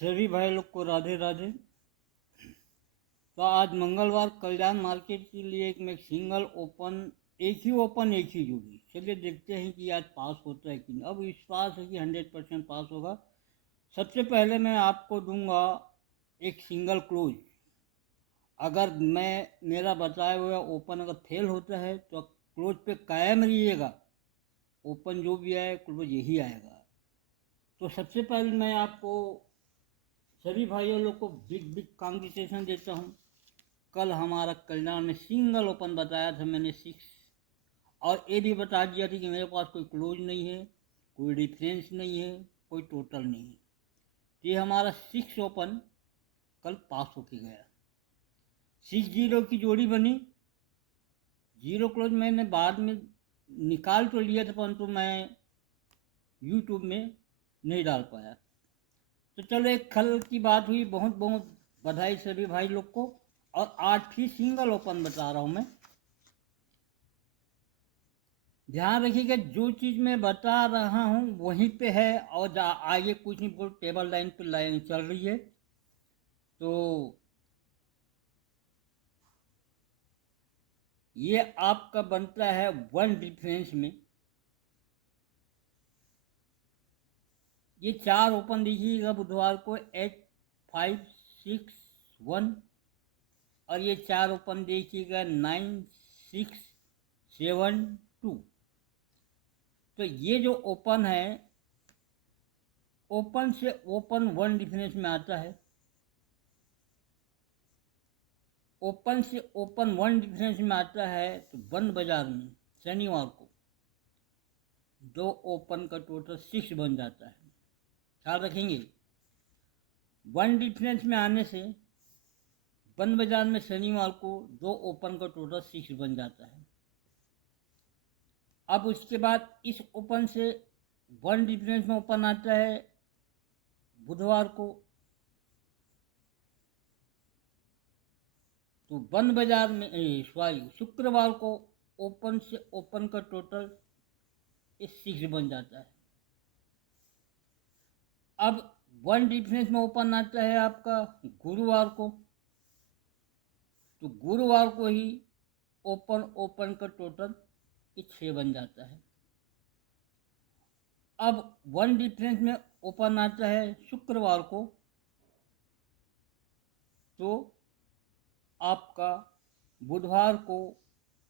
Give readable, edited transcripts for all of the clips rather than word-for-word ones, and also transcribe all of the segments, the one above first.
सभी भाई लोग को राधे राधे। तो आज मंगलवार कल्याण मार्केट के लिए मैं सिंगल ओपन, एक ही जोड़ी। चलिए देखते हैं कि आज पास होता है कि नहीं। अब विश्वास है कि 100% पास होगा। सबसे पहले मैं आपको दूंगा एक सिंगल क्लोज। अगर मेरा बताया हुआ ओपन अगर फेल होता है तो क्लोज पे कायम रहिएगा। ओपन जो भी आए क्लोज यही आएगा। तो सबसे पहले मैं आपको सभी भाइयों लोग को बिग बिग कॉन्ग्रेचुलेशन देता हूँ। कल हमारा कल्याण में सिंगल ओपन बताया था मैंने 6, और ये भी बता दिया था कि मेरे पास कोई क्लोज नहीं है, कोई डिफरेंस नहीं है, कोई टोटल नहीं है। तो ये हमारा 6 ओपन कल पास होके गया। 6-0 की जोड़ी बनी। 0 क्लोज मैंने बाद में निकाल तो लिया था, परंतु मैं यूट्यूब में नहीं डाल पाया। तो चलो एक कल की बात हुई। बहुत बहुत बधाई सभी भाई लोग को। और आज भी सिंगल ओपन बता रहा हूँ मैं। ध्यान रखिएगा, जो चीज़ मैं बता रहा हूँ वहीं पे है, और आगे कुछ नहीं बोल। टेबल लाइन पे लाइन चल रही है। तो ये आपका बनता है 1 डिफरेंस में। ये 4 ओपन देखिएगा बुधवार को 8, 5, 6, 1। और ये 4 ओपन देखिएगा 9, 6, 7, 2। तो ये जो ओपन है, ओपन से ओपन 1 डिफरेंस में आता है। ओपन से ओपन 1 डिफरेंस में आता है। तो बंद बाजार में शनिवार को 2 ओपन का टोटल 6 बन जाता है। ख्याल रखेंगे, 1 डिफरेंस में आने से बंद बाजार में शनिवार को 2 ओपन का टोटल 6 बन जाता है। अब उसके बाद इस ओपन से 1 डिफरेंस में ओपन आता है बुधवार को। तो बंद बाजार में शुक्रवार को ओपन से ओपन का टोटल 6 बन जाता है। अब 1 डिफरेंस में ओपन आता है आपका गुरुवार को। तो गुरुवार को ही ओपन ओपन का टोटल 6 बन जाता है। अब 1 डिफरेंस में ओपन आता है शुक्रवार को। तो आपका बुधवार को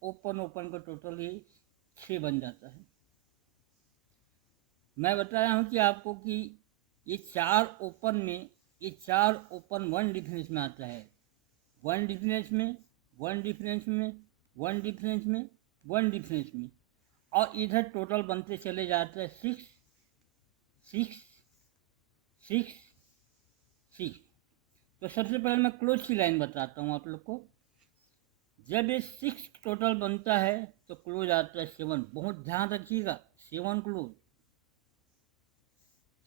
ओपन ओपन का टोटल ही 6 बन जाता है। मैं बताया हूँ कि आपको कि ये 4 ओपन में, ये 4 ओपन 1 डिफरेंस में आता है। 1 डिफरेंस में, 1 डिफरेंस में, 1 डिफरेंस में, 1 डिफरेंस में, और इधर टोटल बनते चले जाते हैं 6, 6, 6, 6। तो सबसे पहले मैं क्लोज की लाइन बताता हूँ आप लोग को। जब ये 6 टोटल बनता है तो क्लोज आता है 7। बहुत ध्यान रखिएगा, 7 क्लोज।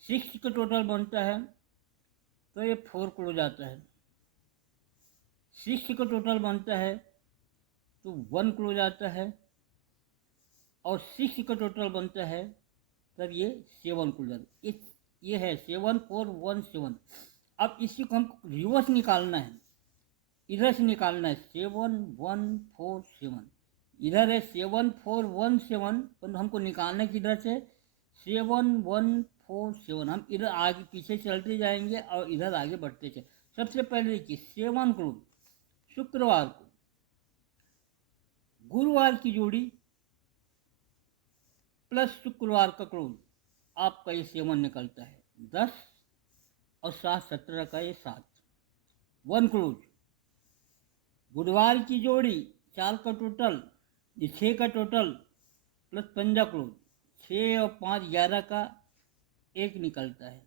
6 का टोटल बनता है तो ये 4 क्लोज आता है। 6 का टोटल बनता है तो 1 क्लोज आता है। और 6 का टोटल बनता है तब ये 7 क्लोज आता है। ये है 7, 4, 1, 7। अब इसी को हमको रिवर्स निकालना है। इधर से निकालना है 7, 1, 4, 7। इधर है 7, 4, 1, 7, तो हमको निकालना है किधर से 7, 1, 4, 7। हम इधर आगे पीछे चलते जाएंगे और इधर आगे बढ़ते चले। सबसे पहले देखिए 7 क्लोज शुक्रवार को। गुरुवार की जोड़ी प्लस शुक्रवार का क्लोज, आपका ये 7 निकलता है। 10 और 7, 17 का ये 7, 1 क्लोज। बुधवार की जोड़ी 4 का टोटल, ये 6 का टोटल प्लस 15 क्लोज, 6 और 5, 11 का 1 निकलता है।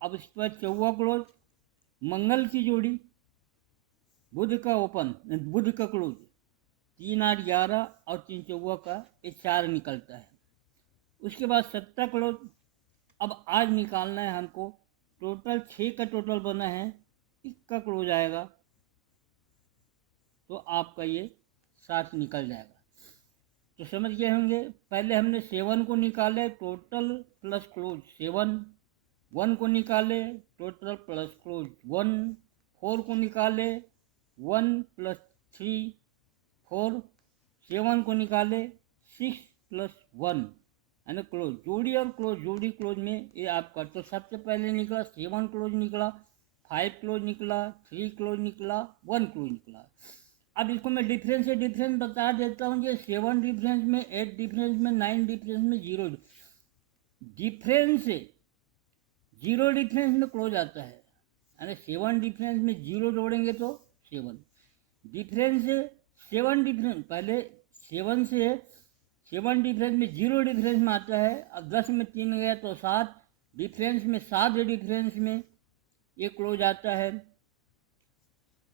अब इस पर 14 क्लोज। मंगल की जोड़ी, बुध का ओपन, बुध का क्लोज 3, 8, 11 और 3, 14 का ये 4 निकलता है। उसके बाद 17 क्लोज। अब आज निकालना है हमको। टोटल 6 का टोटल बना है, 1 का क्लोज आएगा तो आपका ये 7 निकल जाएगा। तो समझ गए होंगे। पहले हमने 7 को निकाले, टोटल प्लस क्लोज 7, 1 को निकाले टोटल प्लस क्लोज 1, 4 को निकाले 1 प्लस 3 4, 7 को निकाले 6 प्लस 1 यानी क्लोज। जोड़ी और क्लोज, जोड़ी क्लोज में ये आपका तो सबसे पहले निकला 7 क्लोज निकला, 5 क्लोज निकला, 3 क्लोज निकला, 1 क्लोज निकला। अब इसको मैं डिफरेंस से डिफरेंस बता देता हूँ कि 7 डिफरेंस में, 8 डिफरेंस में, 9 डिफरेंस में, 0 डिफरेंस से 0 डिफरेंस में क्लोज आता है। यानी 7 डिफरेंस में 0 जोड़ेंगे तो 7 डिफरेंस से 7 डिफरेंस, पहले 7 से 7 डिफरेंस में 0 डिफरेंस में आता है। अब 10 में 3 गया तो 7 डिफरेंस में, 7 डिफरेंस में ये क्लोज आता है।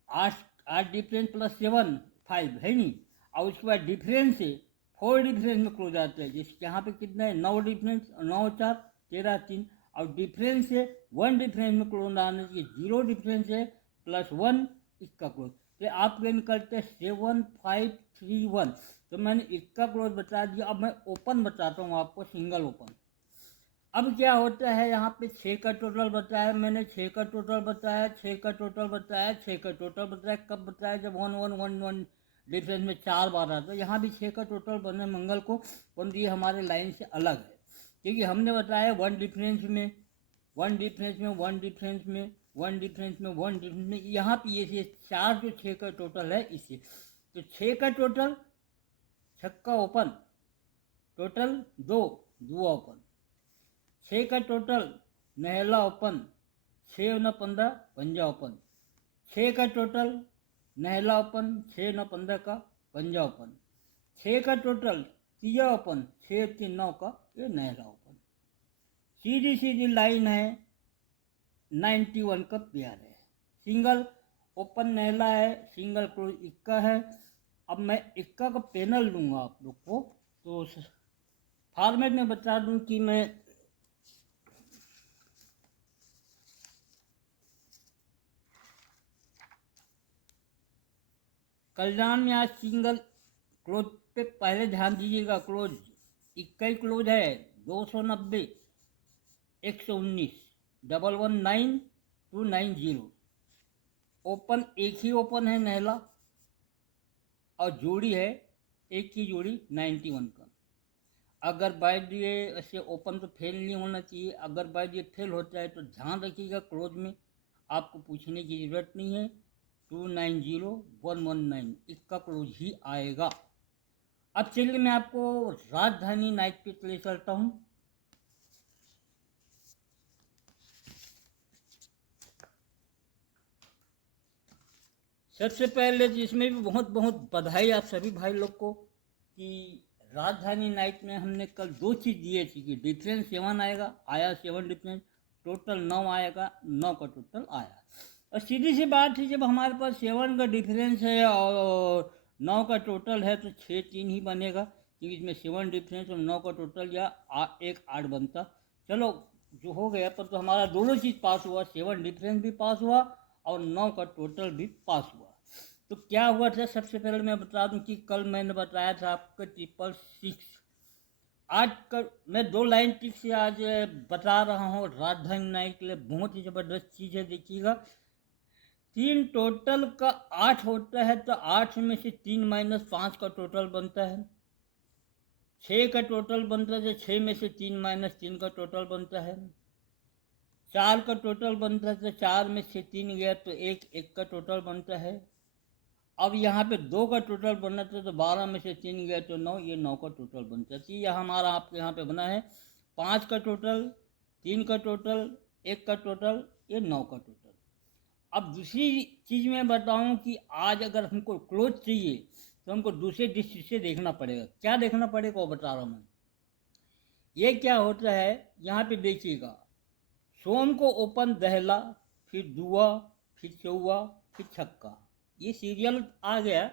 8 डिफरेंस प्लस 7 5 है नहीं। और उसके बाद डिफरेंस से 4 डिफरेंस में क्लोज आता है, जिसके यहाँ पे कितना है 9 डिफरेंस, 9 4 13 3। और डिफरेंस से 1 डिफरेंस में क्लोज आने के 0 डिफरेंस है प्लस 1 इसका क्लोज। तो आप ये निकलते हैं 7 5 3 1। तो मैंने इसका क्लोज बता दिया। अब मैं ओपन बताता हूँ आपको, सिंगल ओपन। अब क्या होता है, यहाँ पे 6 का टोटल बताया मैंने, 6 का टोटल बताया, 6 का टोटल बताया, 6 का टोटल बताया। कब बताया? जब 1 1 1 1 डिफरेंस में 4 बार आता है। यहाँ भी 6 का टोटल बने मंगल को, परंतु ये हमारे लाइन से अलग है, क्योंकि हमने बताया 1 डिफरेंस में, 1 डिफरेंस में, 1 डिफरेंस में, 1 डिफरेंस में, 1 डिफरेंस में। यहाँ पे ये 4 जो 6 का टोटल है इससे, तो 6 का टोटल छक्का ओपन, टोटल 2 दुआ ओपन। 6 का टोटल नहला ओपन, 6 9 15 पंजा ओपन। 6 का टोटल नहला ओपन, 6 9 15 का पंजा ओपन। 6 का टोटल तिया ओपन, 6 3 9 का ये नहला ओपन। सीधी सीधी लाइन है, 91 का प्यार है। सिंगल ओपन नहला है, सिंगल क्लोज इक्का है। अब मैं इक्का का पैनल लूँगा आप लोग को, तो फॉर्मेट में बता दूं कि मैं कल्याण में आज सिंगल क्लोज पे पहले ध्यान दीजिएगा। क्लोज इक्का ही क्लोज है, 290 119 119 290। ओपन एक ही ओपन है नहला, और जोड़ी है एक की जोड़ी 91 का। अगर बाय दिए ऐसे ओपन तो फेल नहीं होना चाहिए। अगर बाय दिए फेल होता है तो ध्यान रखिएगा, क्लोज में आपको पूछने की ज़रूरत नहीं है। 290 119 इसका क्लोज ही आएगा। अब चलिए मैं आपको राजधानी नाइट पे ले चलता हूँ। सबसे पहले तो इसमें भी बहुत बहुत बधाई आप सभी भाई लोग को कि राजधानी नाइट में हमने कल 2 चीज़ दिए थी कि डिफरेंस 7 आएगा, आया 7 डिफरेंस, टोटल 9 आएगा, 9 का टोटल आया। और सीधी सी बात है, जब हमारे पास 7 का डिफरेंस है और 9 का टोटल है तो 6 3 ही बनेगा, क्योंकि इसमें 7 डिफरेंस और 9 का टोटल या 1 8 बनता। चलो जो हो गया, पर तो हमारा दोनों चीज़ पास हुआ, 7 डिफरेंस भी पास हुआ और 9 का टोटल भी पास हुआ। तो क्या हुआ था, सबसे पहले मैं बता दूं कि कल मैंने बताया था आपका 666। आज कल मैं 2 लाइन टिक से आज बता रहा हूँ राजधानी नाइट के लिए। बहुत ही ज़बरदस्त चीज़ है, देखिएगा। 3 टोटल का 8 होता है, तो 8 में से 3 माइनस 5 का टोटल बनता है। 6 का टोटल बनता है, 6 में से 3 माइनस 3 का टोटल बनता है। 4 का टोटल बनता है, 4 में से 3 गया तो 1 का टोटल बनता है। अब यहाँ पे 2 का टोटल बनना था, तो 12 में से 3 गया तो 9, ये 9 का टोटल बनता है। यह हमारा आपके यहाँ पे बना है 5 का टोटल, 3 का टोटल, 1 का टोटल, ये 9 का टोटल। अब दूसरी चीज़ मैं बताऊँ कि आज अगर हमको क्लोज चाहिए तो हमको दूसरे डिस्ट्रिक्ट से देखना पड़ेगा। क्या देखना पड़ेगा वो बता रहा हूँ मैं। ये क्या होता है, यहाँ पे देखिएगा, सोम को ओपन दहला, फिर दुआ, फिर चौवा, फिर छक्का, ये सीरियल आ गया।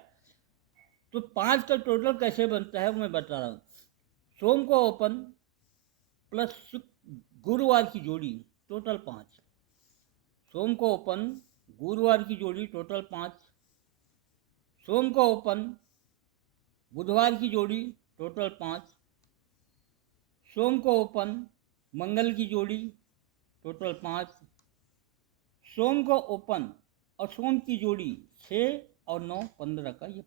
तो 5 का टोटल कैसे बनता है वो मैं बता रहा हूँ। सोम को ओपन प्लस गुरुवार की जोड़ी, टोटल 5। सोम को ओपन, गुरुवार की जोड़ी, टोटल 5। सोम को ओपन, बुधवार की जोड़ी, टोटल 5। सोम को ओपन, मंगल की जोड़ी, टोटल 5। सोम का ओपन और सोम की जोड़ी 6 और 9 15 का ये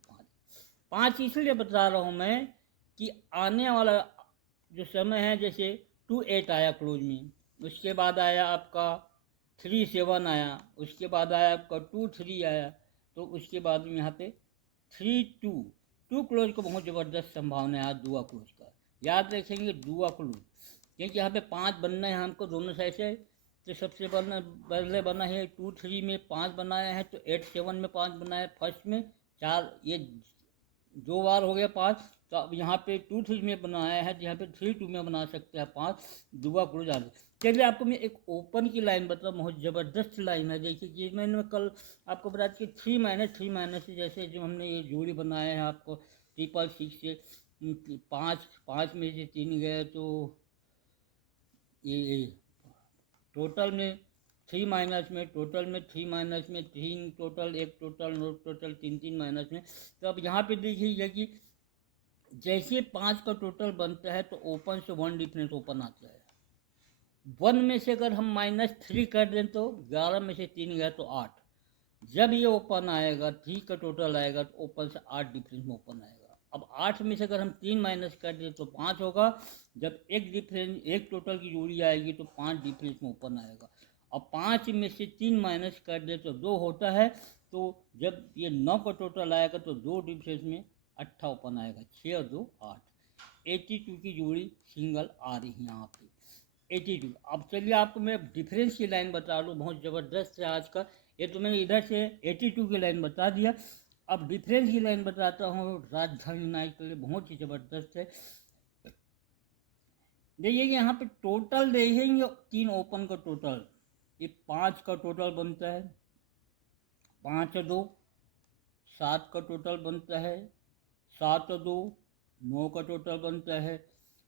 5 इसलिए बता रहा हूँ मैं कि आने वाला जो समय है, जैसे 2 8 आया क्लोज में, उसके बाद आया आपका 3 7 आया, उसके बाद आया आपका 2 3 आया, तो उसके बाद में यहाँ पे 3 2 क्लोज को बहुत ज़बरदस्त संभावना है दुआ क्लोज का। याद रखेंगे दुआ क्लोज, क्योंकि यहाँ पे 5 बनना है हमको दोनों साइड से। तो सबसे पहले बना है 2 3 में 5 बनाया है, तो 8 7 में 5 बनाया है, फर्स्ट में 4, ये 2 बार हो गया 5। तो अब यहाँ पे 2 3 में बनाया है, तो यहाँ पे 3 2 में बना सकते हैं 5, दुआ क्लोज आ गया। चलिए आपको मैं एक ओपन की लाइन बताऊँ, बहुत ज़बरदस्त लाइन है। जैसे कि मैंने कल आपको बताया कि 3 माइनस से, जैसे जो हमने ये जोड़ी बनाया है आपको 666 से 5 में से 3 गए, तो ये टोटल में 3 माइनस में, टोटल में 3 माइनस में 3 टोटल, 1 टोटल, 9 टोटल, 3 3 माइनस में। तो अब यहाँ पे देखिएगा कि जैसे 5 का टोटल बनता है तो ओपन से 1 डिफरेंस ओपन आता है। 1 में से अगर हम -3 कर दें तो 11 में से 3 गया तो 8। जब ये ओपन आएगा 3 का टोटल आएगा तो ओपन से 8 डिफरेंस में ओपन आएगा। अब 8 में से अगर हम 3 माइनस कर दें तो 5 होगा। जब एक टोटल की जोड़ी आएगी तो 5 डिफरेंस में ओपन आएगा। अब 5 में से 3 माइनस कर दे तो 2 होता है। तो जब ये 9 का टोटल आएगा तो 2 डिफरेंस में 8 ओपन आएगा, 6 और 2 8। 82 की जोड़ी सिंगल आ रही है यहाँ पे 82। अब चलिए आपको मैं डिफरेंस की लाइन बता दूँ, बहुत ज़बरदस्त है आज का। ये तो मैंने इधर से 82 की लाइन बता दिया। अब डिफरेंस की लाइन बताता हूँ, राजधानी नाइट के लिए बहुत ही ज़बरदस्त है। देखिए यहाँ पे टोटल देखेंगे 3 ओपन का टोटल, ये 5 का टोटल बनता है, 5 और 2 7 का टोटल बनता है, 7 और 2 9 का टोटल बनता है,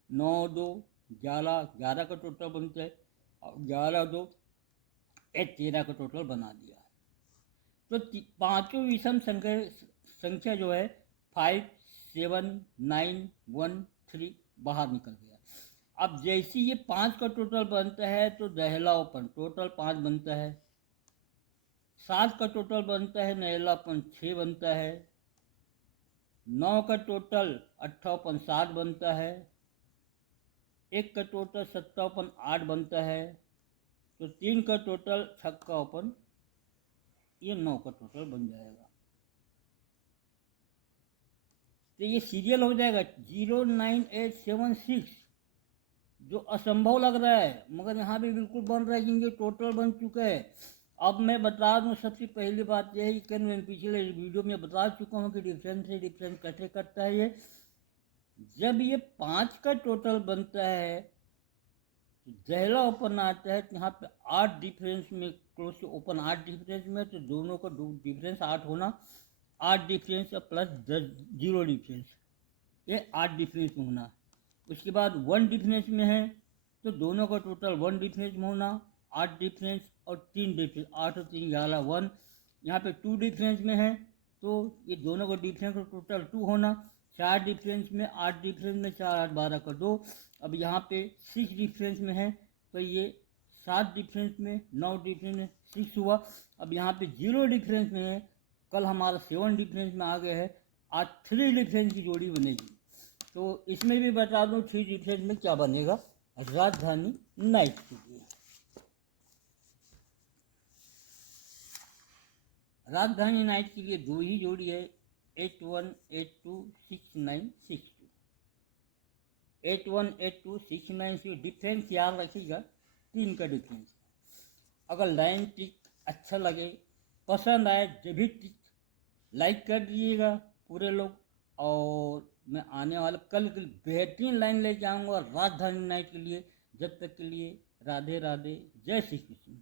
9 और 2 11 का टोटल बनता है, और 11 और 2 13 का टोटल बना दिया। तो पांचों विषम संख्या जो है 5 7 9 1 3 बाहर निकल गया। अब जैसे ये 5 का टोटल बनता है तो दहला ओपन टोटल 5 बनता है, 7 का टोटल बनता है नहला ओपन 6 बनता है, 9 का टोटल 8 ओपन 7 बनता है, 1 का टोटल 7 ओपन 8 बनता है, तो 3 का टोटल छक्का ओपन ये 9 का टोटल बन जाएगा। तो ये सीरियल हो जाएगा 09876, जो असंभव लग रहा है मगर यहाँ भी बिल्कुल बन रहा है क्योंकि टोटल बन चुका है। अब मैं बता दूँ, सबसे पहली बात यह है कि मैं पिछले वीडियो में बता चुका हूँ कि डिफरेंस से डिफरेंस कैसे करता है। ये जब ये 5 का टोटल बनता है तो दहला ओपन आता है, तो यहाँ पे 8 डिफरेंस में क्लोज से ओपन 8 डिफरेंस में, तो दोनों का डिफरेंस 8 होना, 8 डिफरेंस प्लस 0 डिफरेंस, ये 8 डिफरेंस में होना। उसके बाद 1 डिफरेंस में है तो दोनों का टोटल 1 डिफरेंस में होना, 8 डिफरेंस और 3 डिफरेंस, 8 और 3 11 1। यहाँ पे 2 डिफरेंस में है तो ये दोनों का डिफरेंस का टोटल 2 होना, 4 डिफरेंस में 8 डिफरेंस में 4 8 12 का 2। अब यहाँ पे 6 डिफरेंस में है तो ये 7 डिफरेंस में 9 डिफरेंस में 6 हुआ। अब यहाँ पे 0 डिफरेंस में है, कल हमारा 7 डिफरेंस में आ गया है, आज 3 डिफरेंस की जोड़ी बनेगी। तो इसमें भी बता दूं 3 डिफरेंस में क्या बनेगा राजधानी नाइट के लिए। राजधानी नाइट के लिए 2 ही जोड़ी है, 81 82 69 62। 81 82 69 62 डिफरेंस याद रखिएगा, 3 का डिफरेंस। अगर लाइन टिक अच्छा लगे पसंद आए जब भी टिक लाइक कर दीजिएगा पूरे लोग। और मैं आने वाला कल बेहतरीन लाइन लेके आऊँगा राजधानी नाइट के लिए। जब तक के लिए राधे राधे, जय श्री कृष्ण।